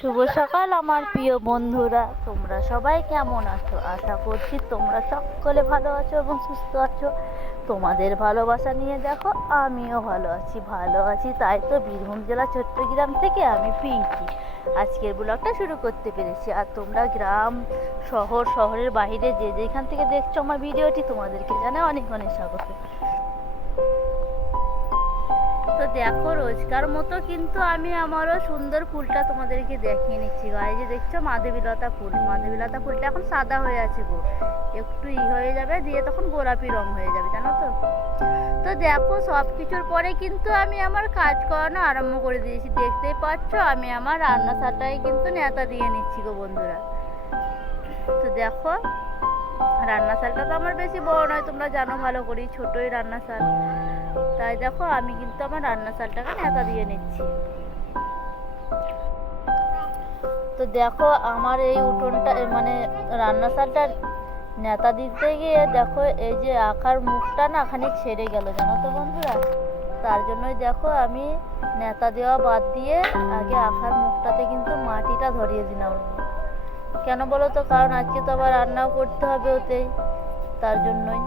শুভ সকাল আমার প্রিয় বন্ধুরা, তোমরা সবাই কেমন আছো? আশা করছি তোমরা সকলে ভালো আছো এবং সুস্থ আছো। তোমাদের ভালোবাসা নিয়ে দেখো আমিও ভালো আছি তাই তো বীরভূম জেলা চট্টগ্রাম থেকে আমি পিঙ্কি আজকের ব্লগটা শুরু করতে পেরেছি। আর তোমরা গ্রাম শহরের বাইরে যে যেখান থেকে দেখছো আমার ভিডিওটি, তোমাদেরকে জানাই অনেক অনেক স্বাগত। তো দেখো রোজকার মতো কিন্তু আমি আমারও সুন্দর ফুলটা তোমাদেরকে দেখিয়ে নিচ্ছি গো। এই যে দেখছো মাধবীলতা ফুলটা এখন সাদা হয়ে আছে গো, একটু হয়ে যাবে দিয়ে তখন গোলাপি রং হয়ে যাবে, জানো তো। তো দেখো সব কিছুর পরে কিন্তু আমি আমার কাজ করানো আরম্ভ করে দিয়েছি। দেখতেই পাচ্ছ আমি আমার রান্নাশালটাই কিন্তু নেতা দিয়ে নিচ্ছি গো বন্ধুরা। তো দেখো রান্নাশালটা তো আমার বেশি বড় নয়, তোমরা জানো ভালো করেই, ছোটই রান্নাশাল। তাই দেখো আমি কিন্তু আমার রান্নাশালটাকে নেতা দিয়ে নিচ্ছি। তো দেখো আমার এই উঠোনটা মানে রান্নাশালটা নেতা দিতে গিয়ে দেখো এই যে আকার মুখটা না খানিক ছেড়ে গেল, জানো তো বন্ধুরা। তার জন্যই দেখো আমি নেতা দেওয়া বাদ দিয়ে আগে আকার মুখটাতে কিন্তু মাটিটা ধরিয়ে দিলাম। কেন বলো তো, কারণ আজকে তো আবার রান্নাও করতে হবে ওতেই, তার জন্যই।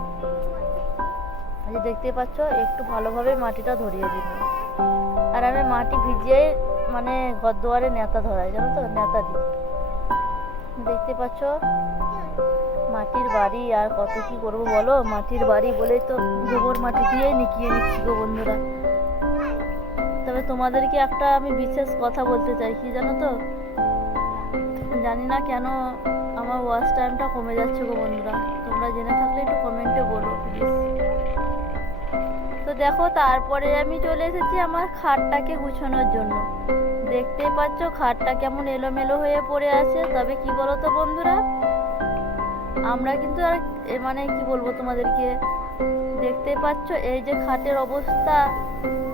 এই দেখতে পাচ্ছ একটু ভালোভাবে মাটিটা ধরিয়ে দিন। আর আমি মাটি ভিজিয়ে মানে ঘর দুয়ারে নেতা ধরাই, জানো তো, নেতা দিই। দেখতে পাচ্ছ মাটির বাড়ি, আর কত কি করবো বলো, মাটির বাড়ি বলেই তো গোবর মাটি দিয়ে নিকিয়ে নিচ্ছি গো বন্ধুরা। তবে তোমাদেরকে একটা আমি বিশেষ কথা বলতে চাই, কি জানো তো, জানি না কেন আমার ওয়াচ টাইমটা কমে যাচ্ছে গো বন্ধুরা। তোমরা জেনে থাকলে একটু কমেন্টে বলো প্লিজ। তো দেখো তারপরে আমি চলে এসেছি আমার খাটটাকে গুছানোর জন্য। দেখতেই পাচ্ছ খাটটা কেমন এলোমেলো হয়ে পড়ে আছে। তবে কি বলো তো বন্ধুরা, আমরা কিন্তু আর মানে কি বলবো তোমাদেরকে, দেখতেই পাচ্ছ এই যে খাটের অবস্থা,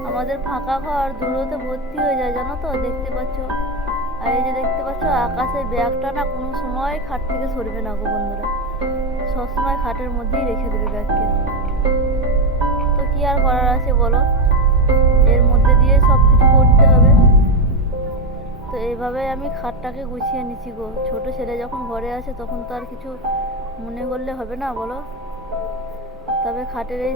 আমাদের ফাঁকা ঘর ধুলোতে ভর্তি হয়ে যায়, জানো তো, দেখতে পাচ্ছ। আর এই যে দেখতে পাচ্ছ আকাশের ব্যাগটা না কোনো সময় খাট থেকে সরবে না গো বন্ধুরা, সবসময় খাটের মধ্যেই রেখে দেবে ব্যাগকে। তো কি আর করার আছে বলো, এর মধ্যে দিয়ে সব কিছু করতে হবে। তো এইভাবে আমি খাটটাকে গুছিয়ে নিচ্ছি গো। ছোট ছেলে যখন ঘরে আসে তখন তো আর কিছু মনে করলে হবে না বলো। তবে খাটের এই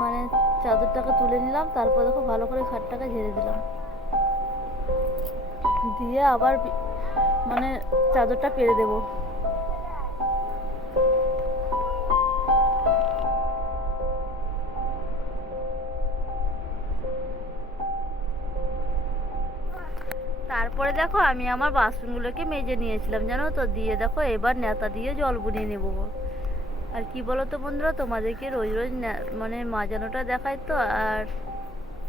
মানে চাদরটাকে তুলে নিলাম, তারপর দেখো ভালো করে খাটটাকে ঝেড়ে দিলাম, দিয়ে আবার মানে চাদরটা পেরে দেবো। তারপরে দেখো আমি আমার বাসনগুলোকে মেজে নিয়েছিলাম, জানো তো, দিয়ে দেখো এবার নেতা দিয়ে জল বুনিয়ে নেবো। আর কি বলো তো বন্ধুরা, তোমাদেরকে রোজ রোজ মানে মাজানোটা দেখায় তো, আর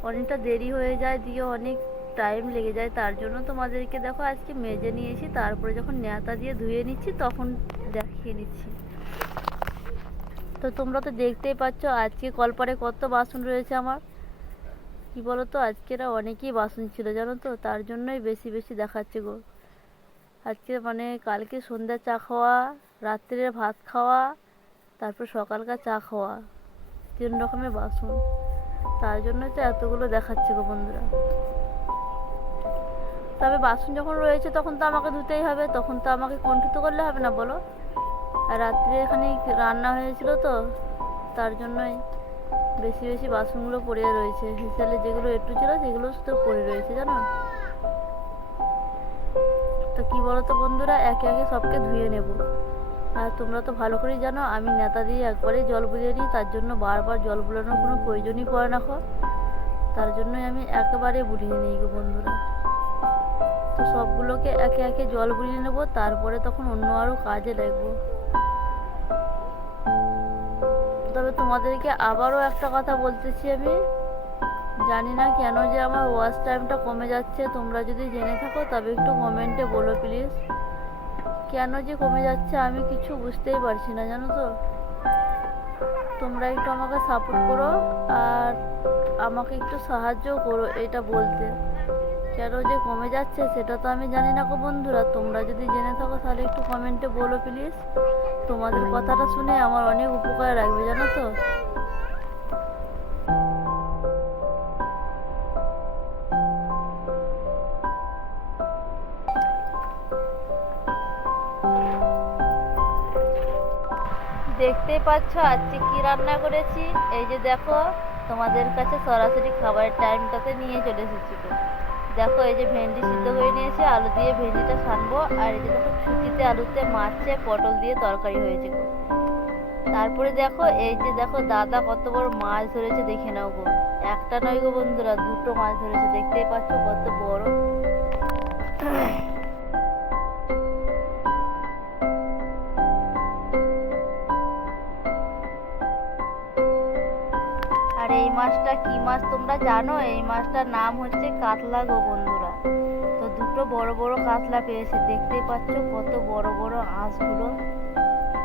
অনেকটা দেরি হয়ে যায়, দিয়ে অনেক টাইম লেগে যায়, তার জন্য তোমাদেরকে দেখো আজকে মেজে নিয়েছি, তারপরে যখন নেতা দিয়ে ধুয়ে নিচ্ছি তখন দেখিয়ে নিচ্ছি। তো তোমরা তো দেখতেই পাচ্ছ আজকে কলপারে কত বাসন রয়েছে আমার। কি বলো তো, আজকেরা অনেকই বাসন ছিল, জানো তো, তার জন্যই বেশি বেশি দেখাচ্ছে গো। আজকে মানে কালকে সন্ধ্যা চা খাওয়া, রাত্রে ভাত খাওয়া, তারপর সকালকার চা খাওয়া, 3 রকমের বাসন, তার জন্য তো এতগুলো দেখাচ্ছে গো বন্ধুরা। তবে বাসন যখন রয়েছে তখন তো আমাকে ধুতেই হবে, তখন তো আমাকে কণ্ঠিত করলে হবে না বলো। আর রাত্রে এখানে রান্না হয়েছিল তো, তার জন্যই বেশি বেশি বাসনগুলো পড়ে রয়েছে। হিসালে যেগুলো একটু ছিল সেগুলো শুধু পড়ে রয়েছে, জানো। তো কি বলো তো বন্ধুরা, একে একে সবকে ধুয়ে নেব। আর তোমরা তো ভালো করেই জানো আমি নেতা দিয়ে একবারেই জল বুলিয়ে নিই, তার জন্য বারবার জল বুলানোর কোনো প্রয়োজনই পড়ে না। তার জন্যই আমি একেবারে বুলিয়ে নিই গো বন্ধুরা। তো সবগুলোকে একে একে জল বুলিয়ে নেবো, তারপরে তখন অন্য আরও কাজে লাগবো। তবে তোমাদেরকে আবারও একটা কথা বলতেছি, আমি জানি না কেন যে আমার ওয়াচ টাইমটা কমে যাচ্ছে। তোমরা যদি জেনে থাকো তবে একটু কমেন্টে বলো প্লিজ, কেন যে কমে যাচ্ছে আমি কিছু বুঝতেই পারছি না, জানো তো। তোমরা একটু আমাকে সাপোর্ট করো আর আমাকে একটু সাহায্যও করো এটা বলতে, কেন যে কমে যাচ্ছে সেটা তো আমি জানি না গো বন্ধুরা। তোমরা যদি জেনে থাকো তাহলে একটু কমেন্টে বলো প্লিজ, তোমাদের কথাটা শুনে আমার অনেক উপকার লাগবে, জানো তো। দেখতেই পাচ্ছ আজকে কি রান্না করেছি। এই যে দেখো, তোমাদের কাছে সরাসরি খাবারের টাইমটাতে নিয়ে চলে এসেছি গো। দেখো এই যে ভেন্ডি সিদ্ধ করে নিয়েছি, আলু দিয়ে ভেন্ডিটা সানবো। আর এই যে দেখো ছুটিতে আলুতে মাছে পটল দিয়ে তরকারি হয়েছে গো। তারপরে দেখো এই যে দেখো দাদা কত বড় মাছ ধরেছে, দেখে নাও গো। একটা নয় গো বন্ধুরা, দুটো মাছ ধরেছে, দেখতেই পাচ্ছ কত বড়। আর এই মাছটা কি মাছ তোমরা জানো? এই মাছটার নাম হচ্ছে কাতলা গো বন্ধুরা। তো দুটো বড় বড় কাতলা পেয়েছে, দেখতেই পাচ্ছ কত বড় বড় আঁশগুলো।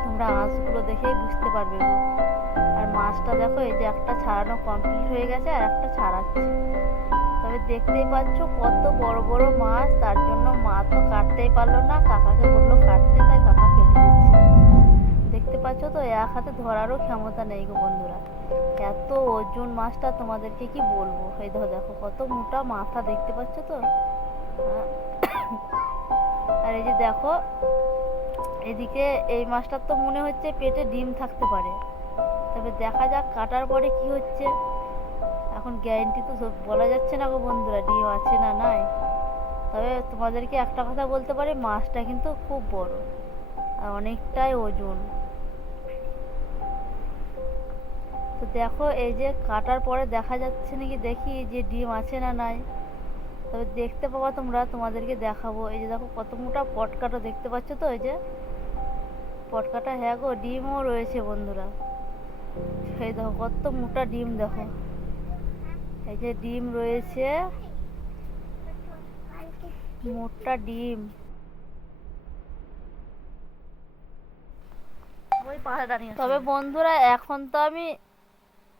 তোমরা আঁশগুলো দেখেই বুঝতে পারবে গো। আর মাছটা দেখো এই যে একটা ছাড়ানো কমপ্লিট হয়ে গেছে, আর একটা ছাড়াচ্ছে। তবে দেখতেই পাচ্ছ কত বড় বড় মাছ। তার জন্য মা তো কাটতেই পারলো না, কাকাকে বললো কাটতে, তাই কাকা কেটে দিচ্ছে। দেখতে পাচ্ছ তো এক হাতে ধরারও ক্ষমতা নেই গো বন্ধুরা। এত ওজন মাছটা, তোমাদেরকে কি বলবো। এই দেখো দেখো কত মোটা মাথা, দেখতে পাচ্ছ তো। আর এই যে দেখো এদিকে এই মাছটার তো মনে হচ্ছে পেটে ডিম থাকতে পারে। তবে দেখা যাক কাটার পরে কি হচ্ছে। এখন গ্যারেন্টি তো বলা যাচ্ছে না গো বন্ধুরা, ডিম আছে না নাই। তবে তোমাদেরকে একটা কথা বলতে পারি, মাছটা কিন্তু খুব বড় আর অনেকটাই ওজন। তো দেখো এই যে কাটার পরে দেখা যাচ্ছে নাকি, দেখি যে ডিম আছে না নাই। তবে দেখতে পাবা তোমরা, তোমাদেরকে দেখাবো। এই যে দেখো কত মোটা পটকাটা, দেখতে পাচ্ছ তো। এই যে পটকাটা, হ্যাঁ গো ডিমও রয়েছে বন্ধুরা। এই দেখো কত মোটা ডিম, দেখো এই যে ডিম রয়েছে, মোটা ডিম। তবে বন্ধুরা এখন তো আমি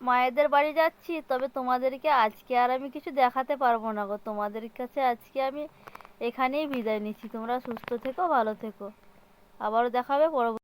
মায়েদের বাড়ি যাচ্ছি। তবে তোমাদেরকে আজকে আর আমি কিছু দেখাতে পারবো না গো। তোমাদের কাছে আজকে আমি এখানেই বিদায় নিচ্ছি। তোমরা সুস্থ থেকো, ভালো থেকো, আবারও দেখা হবে পরবর্তী